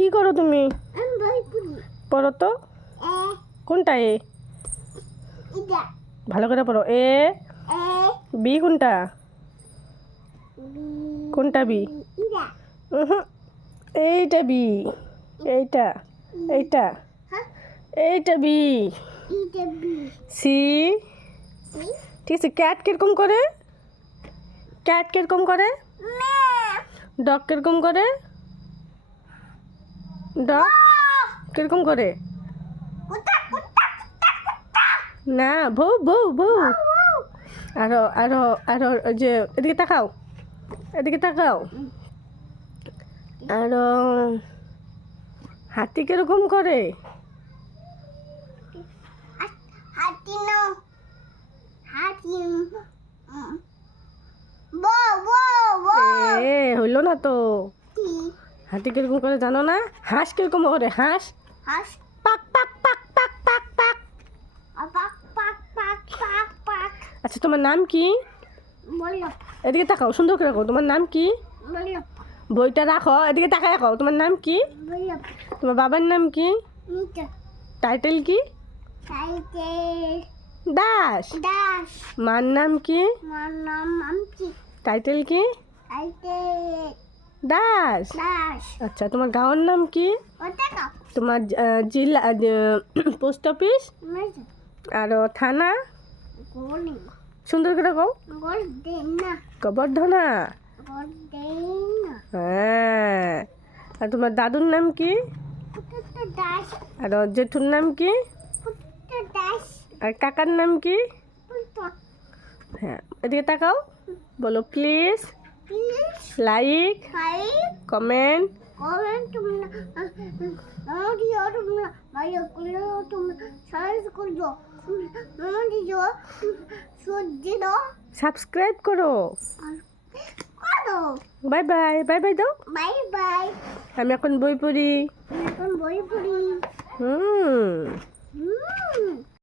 কি করো তুমি? পড়ো তো। কোনটা এ? ভালো করে পড়ো। এ বি কোনটা? কোনটা বি? এইটা বি। এইটা এইটা এইটা বি। সি। ঠিক আছে। ক্যাট কিরকম করে? ক্যাট কিরকম করে? ডগ কিরকম করে? ডগ কিরকম করে? না, বউ বউ বউ। আরো আরো আরো ওই যে এদিকে তাকাও, এদিকে তাকাও। আরো হাতি কিরকম করে? এ হইলো না তো। হাতি কিরকম করে জানো না? হাঁস কিরকম করে? হাঁস পাক পাক পাক পাক পাক পাক। আচ্ছা, তোমার নাম কি? এদিকে তাকাও, সুন্দর করে রাখো। তোমার নাম কি? বইটা রাখো, এদিকে তাকায় রাখো। তোমার নাম কি? তোমার বাবার নাম কি? টাইটেল কি? দাস। মার নাম কি? টাইটেল কি? দাস। আচ্ছা, তোমার গাঁওয়ের নাম কি? তোমার জেলা পোস্ট অফিস আর থানা? সুন্দর করে কও। গোবর্ধনা। হ্যাঁ। আর তোমার দাদুর নাম কি? আর জেঠুর নাম কি? আর কাকার নাম কি? হ্যাঁ, এদিকে তাকাও। বলো প্লিজ লাইক কমেন্ট সাবস্ক্রাইব করো। Bye bye. বাই বাই দাও। আমি এখন বই পড়ি। হুম।